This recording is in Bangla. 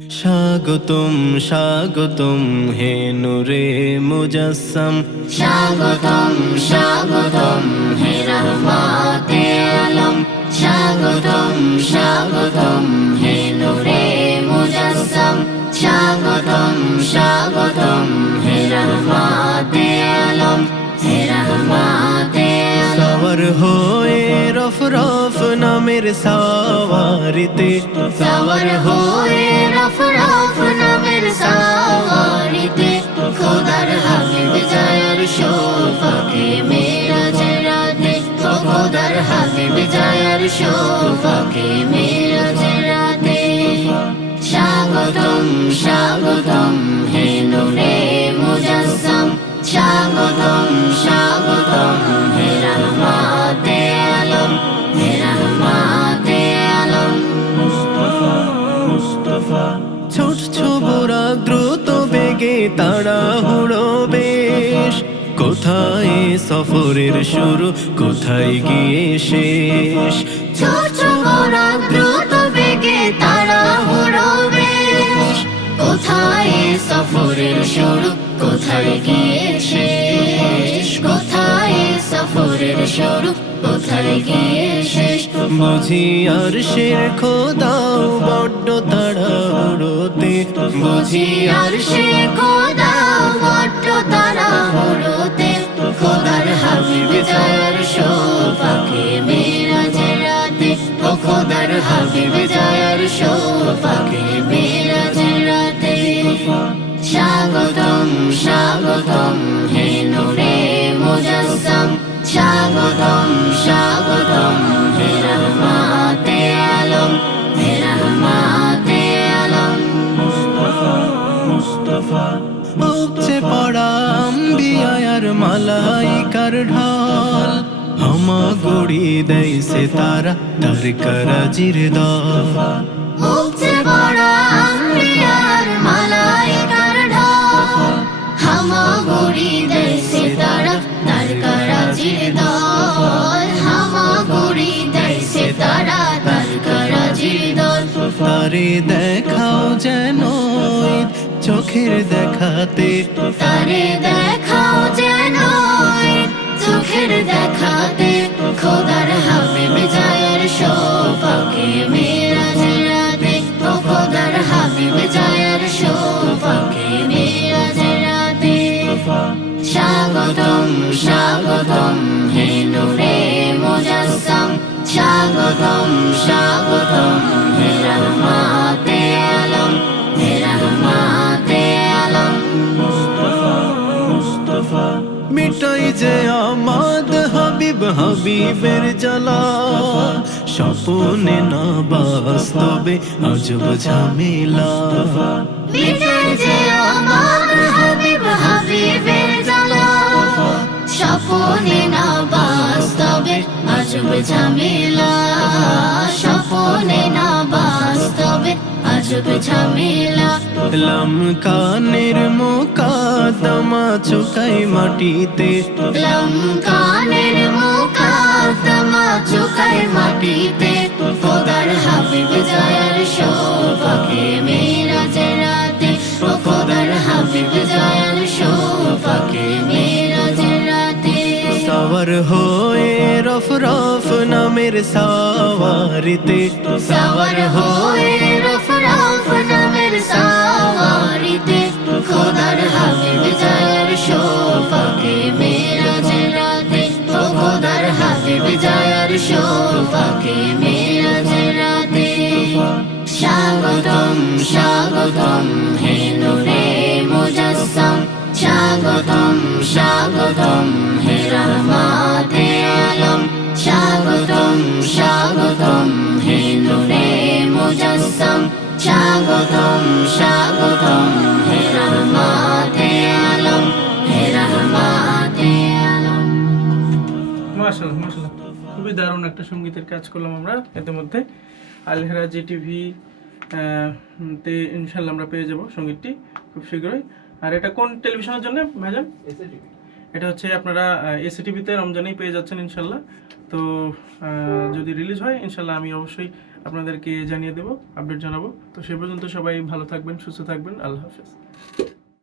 স্বাগতম স্বাগতম হে নূরে মুজাসসাম স্বাগতম স্বাগতম হে রহমাতে আলম। স্বাগতম স্বাগতম হে নূরে মুজাসসাম স্বাগতম স্বাগতম হে রহমাতে আলম। হে রহমাতে আলম। হয়ে রফ রফ নামের সাওয়ারিতে। সওয়ার হয়ে রফ রফ নামের সাওয়ারিতে খোদার হাবিব জায়ার শোফাকে মেরাজ রাতে খোদার হাবিব জায়ার শোফাকে মেরাজ রাতে স্বাগতম স্বাগতম হে তাড়াহুড়ো বেশ। কোথায় সফরের শুরু কোথায় গিয়ে শেষ? ছোট বড় দ্রুত বেগে তারা হুড়ো বেশ। কোথায় সফরের শুরু কোথায় গিয়ে শেষ? কোথায় সফরের শুরু কোথায় গিয়ে শেষ? বুঝি আর শের খোদাও বড্ড তাড়াহুড়োতে বুঝি আর সে খোদা, বড্ড তারা হুড়োতে খোদার হাবিব জায়ার শোফাকে মেরাজ রাতে। ও খোদার হাবিব জায়ার শোফাকে মেরাজ রাতে। স্বাগতম স্বাগতম, হে নূরে মুজাসসাম। স্বাগতম উপচে পড়া আম্বিয়ার মালাইকার ঢাল। হামা গড়ি দেয় সে তারা তার করাজির দল। মুখে বড় আম্বিয়ার মালাইকার ঢাল। তারা তার করাজির দল। তারা তার করাজির দল। তারে দেখাও যেন চোখের দেখাতে। তারে দেখাও যেন চোখের দেখাতে। খোদার হাবিব জায়ার শোফাকে মেরাজ রাতে। ও খোদার হাবিব জায়ার শোফাকে মেরাজ রাতে। স্বাগতম স্বাগতম, হে নূরে মুজাসসাম। স্বাগতম স্বাগতম, হে হাবিবের জ্বালা। স্বপনে না বাস্তবে আজব ঝামেলা। স্বপনে না বাস্তবে আজব ঝামেলা। স্বপনে না বাস্তবে আজব ঝামেলা। লাম মোকাদমা চুকাই মাটিতে। নামের সাওয়ারিতে। সাওয়ার হয়ে রফ রফ নামের সাওয়ারিতে। খোদার হাবিব জায়ার শোভাকে মেরাজ রাতে। ও খোদার হাবিব জায়ার শোভাকে মেরাজ স্বাগতম স্বাগতম হে স্বাগতম স্বাগতম হে রহমাতে আলম হে রহমাতে আলম। মাশাল্লাহ মাশাল্লাহ খুবই দারুণ একটা সঙ্গীতের কাজ করলাম আমরা এতে মধ্যে। আলহেরা জি টিভি তে ইনশাল্লাহ আমরা পেয়ে যাব সঙ্গীতটি খুব শীঘ্রই। আর এটা কোন টেলিভিশনের জন্য ভাইজান এটা হচ্ছে আপনারা এসিটিভিতে রমজানেই পেয়ে যাচ্ছেন ইনশাল্লাহ। তো যদি রিলিজ হয়, ইনশাল্লাহ আমি অবশ্যই আপনাদেরকে জানিয়ে দেবো আপডেট জানাব। তো সে পর্যন্ত সবাই ভালো থাকবেন, সুস্থ থাকবেন। আল্লাহ হাফেজ।